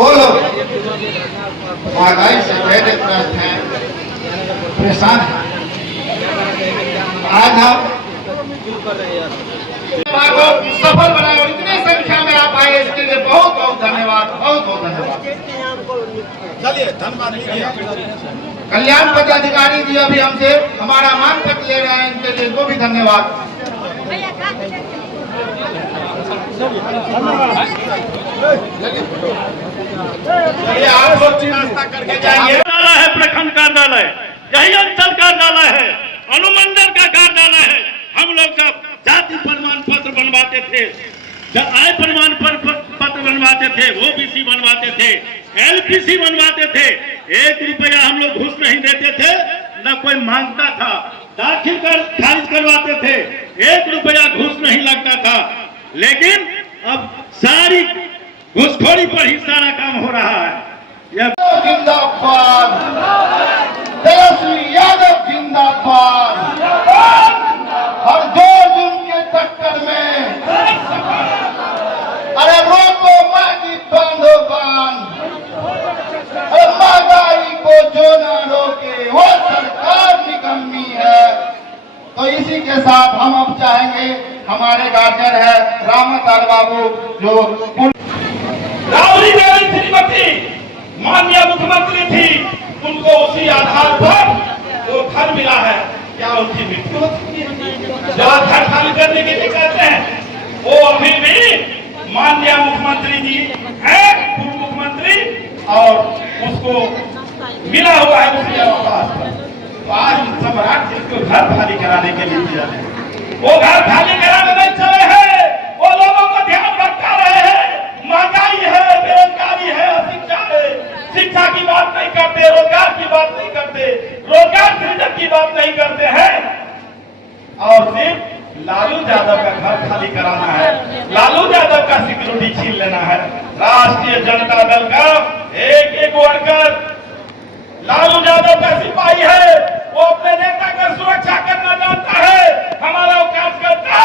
वो लोग महंगाई से बेहद त्रस्त हैं, परेशान हैं। आज हम सफल बनाए और इतनी संख्या में आप आए, इसके लिए बहुत बहुत धन्यवाद, बहुत बहुत धन्यवाद। चलिए धन्यवाद। कल्याण पदाधिकारी जी अभी हमसे हमारा मान पत्र ले रहे हैं, इनके लिए इनको भी धन्यवाद। आप लोग नाश्ता करके जाइए। है प्रखंड कार्यालय, यही अंचल कार्यालय है, अनुमंडल का कार्यालय है। हम लोग सब जाति प्रमाण पत्र बनवाते थे, आय प्रमाण पत्र बनवाते थे, ओबीसी बनवाते थे, एलपीसी बनवाते थे। 1 रुपया हम लोग घूस नहीं देते थे, न कोई मांगता था। दाखिल कर खारिज करवाते थे, 1 रुपया घूस नहीं लगता था। लेकिन अब सारी घूसखोरी पर ही सारा काम हो रहा है। जिंदाबाद, तेजस्वी यादव जिंदाबाद। हर जोर के टक्कर में अरे रोको मांगी बांधो बांध, महंगाई को जो ना रोके वो सरकार निकम्मी है। तो इसी के साथ हम अब चाहेंगे, हमारे गार्जियन है रामताल बाबू जो राबड़ी देवी श्रीमती माननीय मुख्यमंत्री थी, उनको उसी आधार पर वो घर मिला है। क्या उनकी मृत्यु हो चुकी है? जो घर खाली करने के लिए कहते हैं, वो अभी भी माननीय मुख्यमंत्री जी हैं, पूर्व मुख्यमंत्री, और उसको मिला हुआ है उसी आवास पर। तो आज सम्राट जी को घर खाली कराने के लिए दिया है। वो घर खाली कराने नहीं चले हैं, वो लोगों को ध्यान भटका रहे हैं। महंगाई है, बेरोजगारी है, अशिक्षा है। शिक्षा की बात नहीं करते, रोजगार की बात नहीं करते, रोजगार सृजन की बात नहीं करते हैं, और सिर्फ लालू यादव का घर खाली कराना है, लालू यादव का सिक्योरिटी छीन लेना है। राष्ट्रीय जनता दल का एक एक वर्कर लालू यादव का सिपाही है। वो अपने नेता का सुरक्षा करना जानता है। हमारा कार्यकर्ता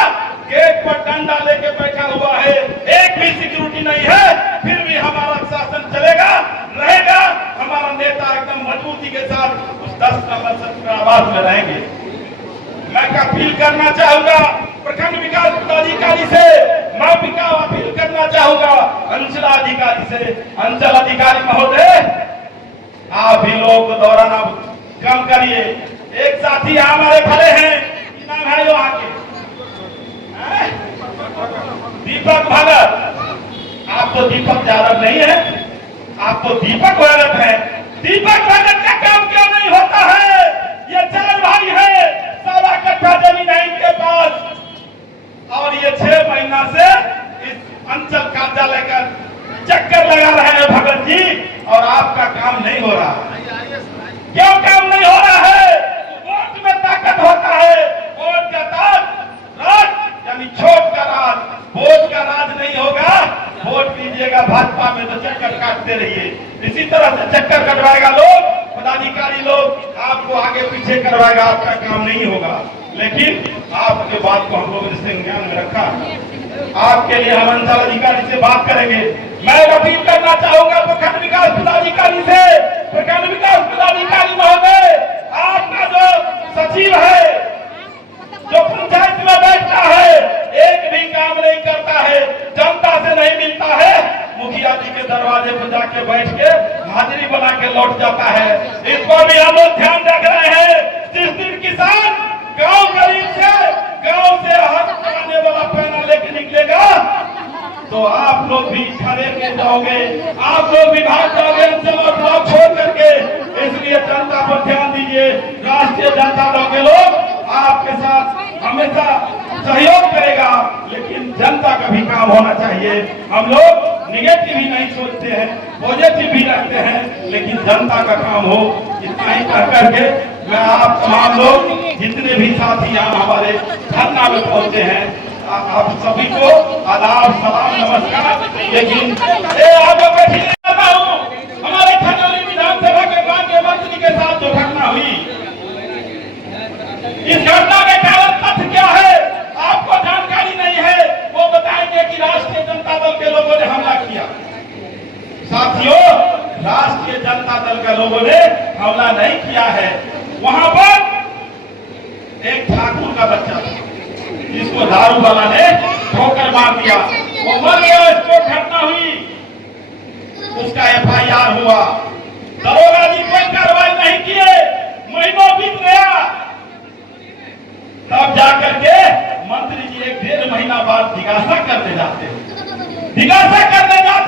गेट पर डंडा लेके बैठा हुआ है, एक भी सिक्योरिटी नहीं है, फिर भी हमारा शासन चलेगा, रहेगा। हमारा नेता एकदम मजबूती के साथ उस 10 नंबर सचिवालय में रहेंगे। मैं अपील करना चाहूंगा प्रखंड विकास पदाधिकारी से, मैं अपील करना चाहूंगा अंचलाधिकारी से। अंचल अधिकारी महोदय, आप भी लोग को दौरान आप कम करिए। एक साथी हमारे खड़े हैं, नाम है वहां के दीपक भगत। आप तो दीपक यादव नहीं है, आप तो दीपक भगत है। दीपक भगत का काम क्यों नहीं होता है? ये 4 भाई है, 1.25 कट्ठा जमीन है इनके पास, और ये 6 महीना से इस अंचल कार्यालय का चक्कर लगा रहे हैं भगत जी, और आपका काम नहीं हो रहा। क्यों काम नहीं हो रहा है? वोट में ताकत होता है, वोट का राज यानी छोट का राज, वोट का राज नहीं होगा। वोट दीजिएगा भाजपा में तो चक्कर काटते रहिए, इसी तरह से चक्कर कटवाएगा लोग, पदाधिकारी लोग आपको आगे पीछे करवाएगा, आपका काम नहीं होगा। लेकिन आपके बात को हम लोगों ने संज्ञान में रखा, आपके लिए हम अंचल अधिकारी से बात करेंगे। मैं अपील करना चाहूंगा प्रखंड विकास पदाधिकारी से, प्रखंड विकास पदाधिकारी महोदय, आपका जो सचिव है, जो पंचायत में बैठता है, एक भी काम नहीं करता है, जनता से नहीं मिलता है, मुखिया जी के दरवाजे पर जाके बैठ के हाजिरी बना के लौट जाता है। इस पर भी हम लोग ध्यान रख रहे हैं। जिस दिन किसान गांव गरीब से गांव से हाथ लगाने वाला पैना लेके निकलेगा, तो आप लोग भी खड़े हो जाओगे, आप लोग भी भाग जाओगे अंचल और ब्लॉक छोड़ करके। इसलिए जनता पर ध्यान दीजिए। राष्ट्रीय जनता दल के लोग आपके साथ हमेशा सहयोग करेगा, लेकिन जनता का भी काम होना चाहिए। हम लोग निगेटिव ही नहीं सोचते हैं, पॉजिटिव भी रखते हैं, लेकिन जनता का काम हो, इतना ही कह करके मैं आप तमाम लोग जितने भी साथी यहाँ हमारे धरना में पहुंचे हैं, आप सभी को आदाब, सलाम, नमस्कार। लेकिन आगे बैठी हूँ, हमारे खजौली विधानसभा के माननीय मंत्री के साथ जो घटना हुई, इस घटना के कारण तथ्य क्या है आपको जानकारी नहीं है, वो बताएंगे कि राष्ट्रीय जनता दल के लोगों ने हमला किया। साथियों, राष्ट्रीय जनता दल के लोगों ने हमला नहीं किया है। वहां पर एक ठाकुर का बच्चा था जिसको दारू वाला ने ठोकर मार दिया, वो मर गया। विस्फोट घटना हुई, उसका FIR हुआ, दरोगा जी कोई कार्रवाई नहीं किए, महीनों बीत गया। तब जाकर के मंत्री जी 1-1.5 महीना बाद जिज्ञासा करने जाते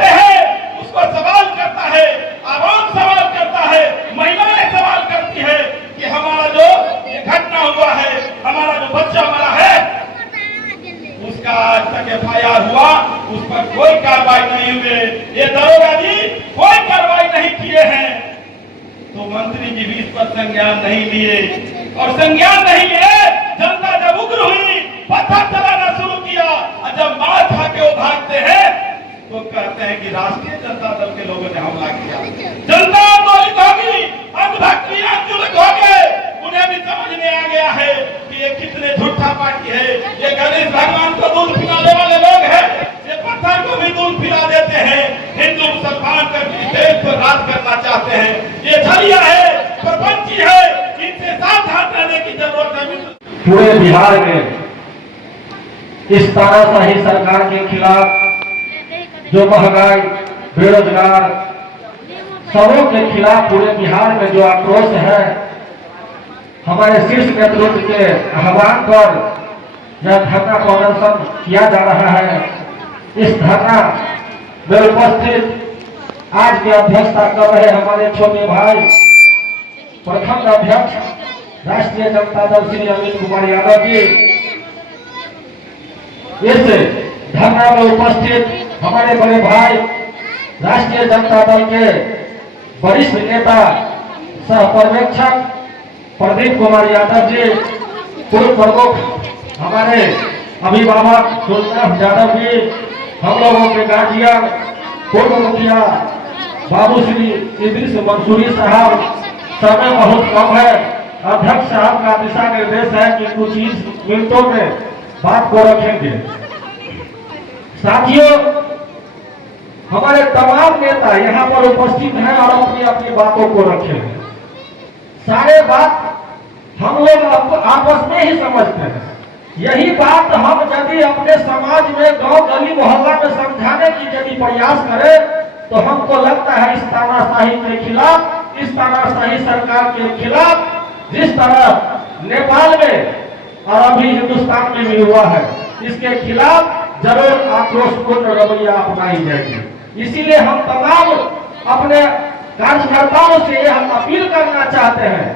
हैं, उसको सवाल करता है, आवाम सवाल करता है, महिलाएं सवाल करती है कि हमारा जो ये घटना हुआ है, हमारा जो बच्चा मरा है, उसका आज तक FIR हुआ, उस पर कोई कार्रवाई नहीं हुए, ये दरोगा जी कोई कार्रवाई नहीं किए हैं। तो मंत्री जी भी इस पर संज्ञान नहीं लिए, और संज्ञान नहीं लिए। जनता जब उग्र हुई, पत्थर चलाना शुरू किया, और जब मार खा के वो भागते हैं तो कहते हैं कि राष्ट्रीय जनता दल के लोगों ने हमला किया। जनता आंदोलित होगी, अंधभक्त भी आंदोलित हो गए। उन्हें भी समझ में आ गया है कि ये कितने झूठा पार्टी है, ये गणेश भगवान को दूध पिलाने वाले लोग हैं, ये पत्थर को भी दूध पिला देते हैं, हिंदू मुसलमान करके देश पर राज करना चाहते हैं, ये छलिया है, प्रपंची है, इनसे सावधान रहने की जरूरत है। पूरे बिहार में इस तानाशाही सरकार के खिलाफ जो महंगाई, बेरोजगार, सबों के खिलाफ पूरे बिहार में जो आक्रोश है, हमारे शीर्ष नेतृत्व के आह्वान पर यह धरना प्रदर्शन किया जा रहा है। इस धरना में उपस्थित आज की अध्यक्षता कर रहे हमारे छोटे भाई, प्रखंड अध्यक्ष राष्ट्रीय जनता दल श्री अमित कुमार यादव जी, इस धरना में उपस्थित हमारे बड़े भाई राष्ट्रीय जनता दल के वरिष्ठ नेता सह पर्यवेक्षक प्रदीप कुमार यादव जी, पूर्व प्रमुख हमारे अभिभावक सूर्यनाथ यादव जी, हम लोगों के गार्जियन पूर्व मुखिया बाबू श्री इद्रिस मंसूरी साहब, समय बहुत कम है। अध्यक्ष साहब का दिशा निर्देश है कि कुछ ही मिनटों में बात को रखेंगे। साथियों, हमारे तमाम नेता यहाँ पर उपस्थित हैं और अपनी अपनी बातों को रखे हैं। सारे बात हम लोग आपस में ही समझते हैं। यही बात हम यदि अपने समाज में, गांव गली मोहल्ला में समझाने की यदि प्रयास करें तो हमको लगता है इस तानाशाही के खिलाफ, इस तानाशाही सरकार के खिलाफ, जिस तरह नेपाल में और अभी हिंदुस्तान में भी हुआ है, इसके खिलाफ जरूर आक्रोशपूर्ण रवैया अपनाई जाएगी। इसीलिए हम तमाम अपने कार्यकर्ताओं से यह अपील करना चाहते हैं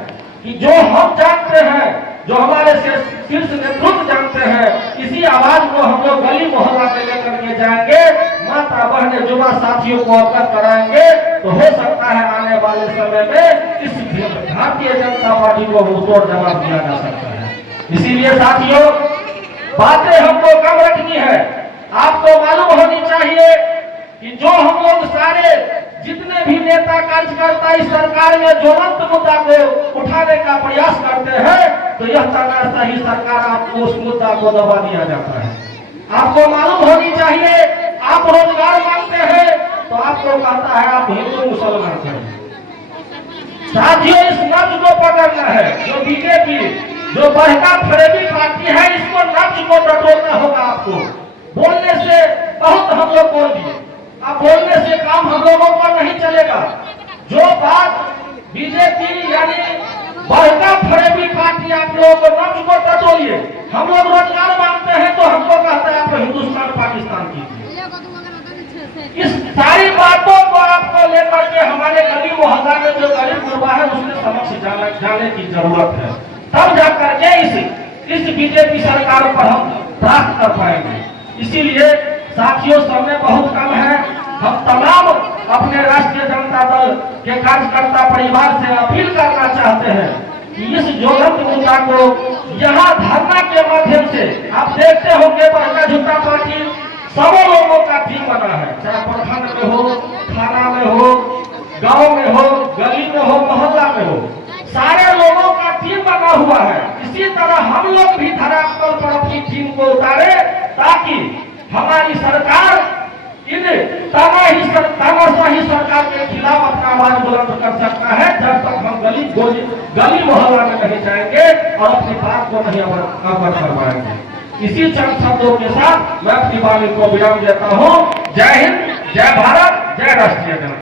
कि जो हम जानते हैं, जो हमारे शीर्ष नेतृत्व जानते हैं, इसी आवाज को हम लोग गली मोहल्ला में लेकर के जाएंगे, माता बहने युवा साथियों को अवगत कराएंगे, तो हो सकता है आने वाले समय में इस भारतीय जनता पार्टी को मुंहतोड़ जवाब दिया जा सकता है। इसीलिए साथियों, बातें हमको कम रखनी है। आपको मालूम होनी चाहिए कि जो हम लोग सारे जितने भी नेता कार्यकर्ता इस सरकार में ज्वलंत मुद्दा को उठाने का प्रयास करते हैं, तो यह तानाशाही सरकार आपको उस मुद्दा को दबा दिया जाता है। आपको मालूम होनी चाहिए, आप रोजगार मांगते हैं तो आपको कहता है आप हिंदू मुसलमान करें। साथियों, इस नब्ज को पकड़ना है। जो बीजेपी, जो बहका फरेबी पार्टी है, इसको नब्ज को टटोलना होगा। आपको बोलने से बहुत हम लोग बोल दिए, अब बोलने से काम हम लोगों को नहीं चलेगा। जो बात बीजेपी यानी बहका फरेबी पार्टी आप लोगों को नब्ज को टटोलिए। हम लोग रोजगार मांगते हैं तो हमको कहता है आप हिंदुस्तान पाकिस्तान कीजिए। इस सारी बातों को आपको लेकर के हमारे गली मोहल्ला में जो गरीब गुरबा है उसके समक्ष जाने की जरूरत है। तब जाकर के इस बीजेपी सरकार पर हम प्राप्त कर पाएंगे। इसीलिए साथियों, समय बहुत कम है। हम तमाम अपने राष्ट्रीय जनता दल के कार्यकर्ता परिवार से अपील करना चाहते हैं कि इस ज्वलंत मुद्दा को यहाँ धरना के माध्यम से, आप देखते होंगे बहका झूठा पार्टी सब लोगों का टीम बना है, चाहे प्रखंड में हो, थाना में हो, गांव में हो, गली में हो, मोहल्ला में हो, सारे लोगों का टीम बना हुआ है। इसी तरह हम लोग भी धरातल पर अपनी टीम को उतारे ताकि हमारी सरकार इन तानाशाही सरकार के खिलाफ अपना आवाज बुलंद कर सकता है जब तक हम गली मोहल्ला में नहीं जाएंगे और अपनी बात को नहीं अवगत करवाएंगे। इसी चंद शब्दों के साथ मैं अपनी वाणी को विराम देता हूँ। जय हिंद, जय भारत, जय राष्ट्रीय जनता।